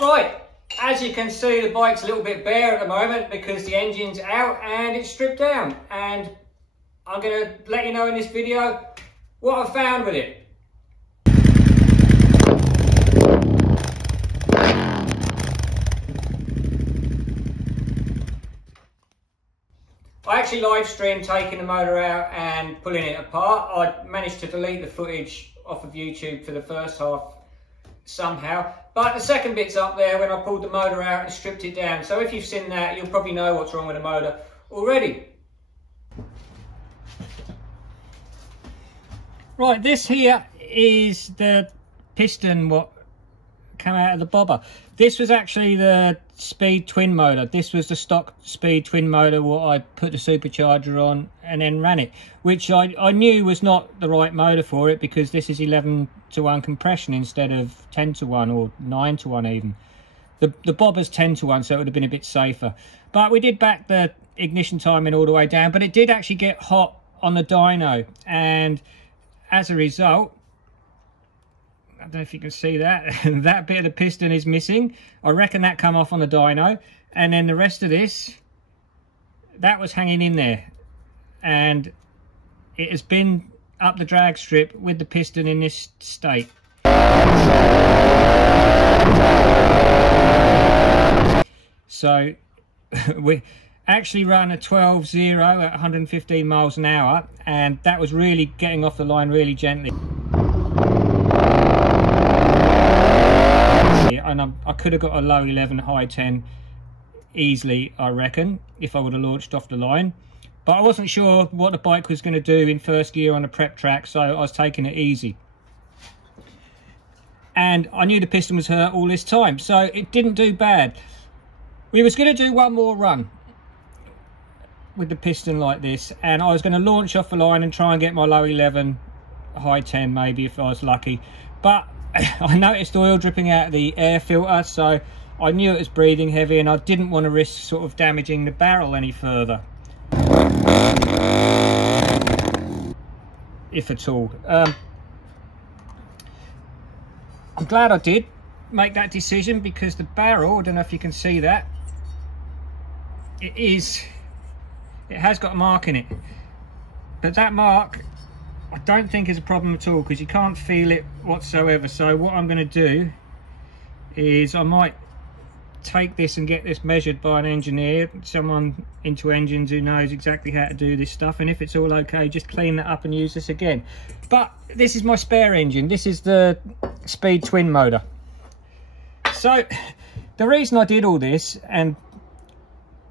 Right, as you can see, the bike's a little bit bare at the moment because the engine's out and it's stripped down, and I'm going to let you know in this video what I found with it. I actually live streamed taking the motor out and pulling it apart. I managed to delete the footage off of YouTube for the first half somehow, but the second bit's up there when I pulled the motor out and stripped it down. So if you've seen that, you'll probably know what's wrong with the motor already. Right, this here is the piston what came out of the bobber. This was actually the speed twin motor. This was the stock speed twin motor what I put the supercharger on and then ran it, which I knew was not the right motor for it because this is 11:1 compression instead of 10:1 or 9:1 even. The bobber's 10:1, so it would have been a bit safer. But we did back the ignition timing all the way down, but it did actually get hot on the dyno, and as a result, I don't know if you can see that, that bit of the piston is missing. I reckon that come off on the dyno, and then the rest of this, that was hanging in there, and it has been up the drag strip with the piston in this state. So we actually ran a 12.0 at 115 miles an hour, and that was really getting off the line really gently. And I could have got a low 11, high 10 easily, I reckon, if I would have launched off the line. But I wasn't sure what the bike was going to do in first gear on a prep track, so I was taking it easy. And I knew the piston was hurt all this time, so it didn't do bad. We was going to do one more run with the piston like this, and I was going to launch off the line and try and get my low 11, high 10 maybe if I was lucky. But I noticed oil dripping out of the air filter, so I knew it was breathing heavy, and I didn't want to risk sort of damaging the barrel any further, if at all. I'm glad I did make that decision, because the barrel, I don't know if you can see that, it has got a mark in it, but that mark I don't think is a problem at all, because you can't feel it whatsoever. So what I'm going to do is I might take this and get this measured by an engineer, someone into engines who knows exactly how to do this stuff, and if it's all okay, just clean that up and use this again. But this is my spare engine. This is the speed twin motor. So the reason I did all this and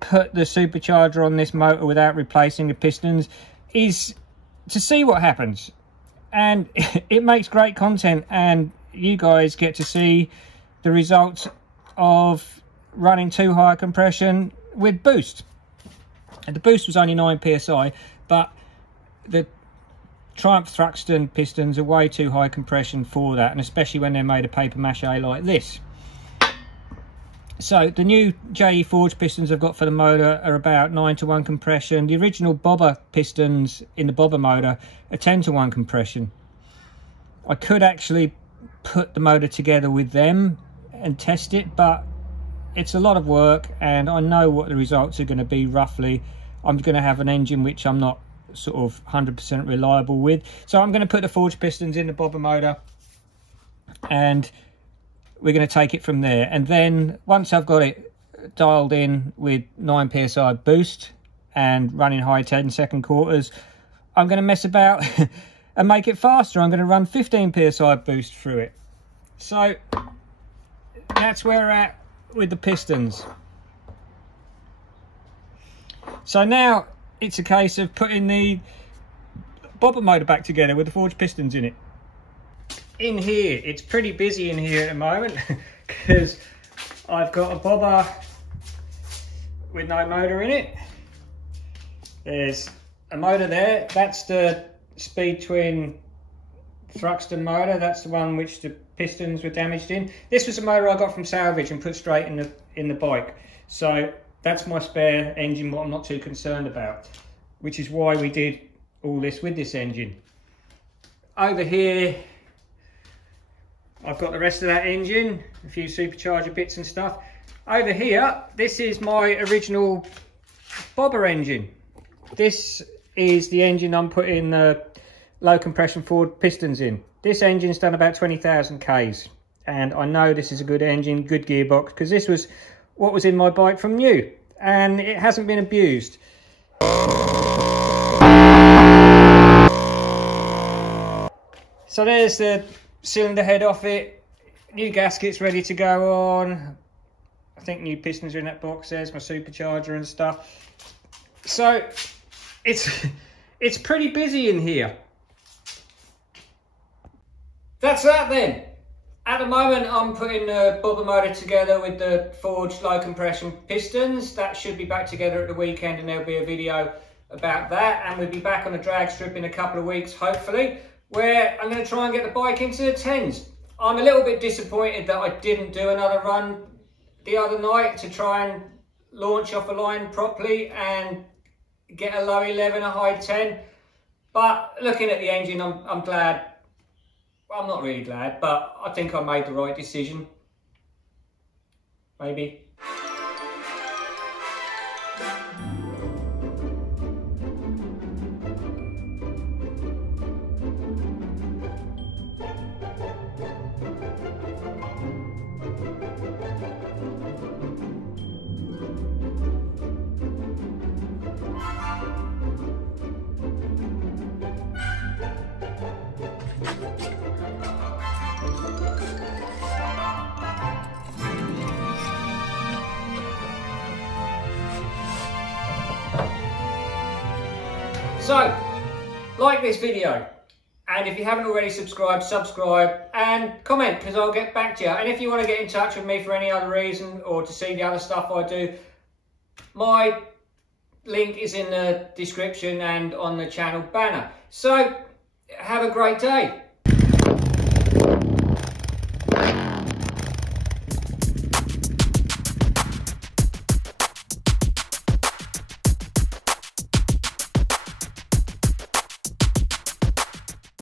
put the supercharger on this motor without replacing the pistons is to see what happens, and it makes great content, and you guys get to see the results of running too high compression with boost. And the boost was only 9 psi, but the Triumph Thruxton pistons are way too high compression for that, and especially when they're made of paper mache like this. So the new JE Forge pistons I've got for the motor are about 9:1 compression. The original Bobber pistons in the Bobber motor are 10:1 compression. I could actually put the motor together with them and test it, but it's a lot of work, and I know what the results are going to be roughly. I'm going to have an engine which I'm not sort of 100% reliable with, so I'm going to put the Forge pistons in the Bobber motor, and we're going to take it from there. And then once I've got it dialed in with 9 psi boost and running high 10 second quarters, I'm going to mess about and make it faster. I'm going to run 15 psi boost through it. So that's where we're at with the pistons. So now it's a case of putting the bobber motor back together with the forged pistons in it. In here, it's pretty busy in here at the moment because I've got a bobber with no motor in it. There's a motor there. That's the speed twin Thruxton motor. That's the one which the pistons were damaged in. This was a motor I got from salvage and put straight in the bike. So that's my spare engine, what I'm not too concerned about, which is why we did all this with this engine. Over here I've got the rest of that engine, a few supercharger bits and stuff. Over here, this is my original bobber engine. This is the engine I'm putting the low compression forward pistons in. This engine's done about 20,000 Ks, and I know this is a good engine, good gearbox, because this was what was in my bike from new, and it hasn't been abused. So there's the cylinder head off it, new gaskets ready to go on. I think new pistons are in that box. There's my supercharger and stuff. So it's pretty busy in here. That's that then. At the moment I'm putting the bobber motor together with the forged low compression pistons. That should be back together at the weekend, and there'll be a video about that, and we'll be back on the drag strip in a couple of weeks hopefully, where I'm going to try and get the bike into the 10s. I'm a little bit disappointed that I didn't do another run the other night to try and launch off a line properly and get a low 11, a high 10. But looking at the engine, I'm glad. Well, I'm not really glad, but I think I made the right decision. Maybe. So, like this video, and if you haven't already subscribed, subscribe and comment, because I'll get back to you. And if you want to get in touch with me for any other reason, or to see the other stuff I do, my link is in the description and on the channel banner. So, have a great day.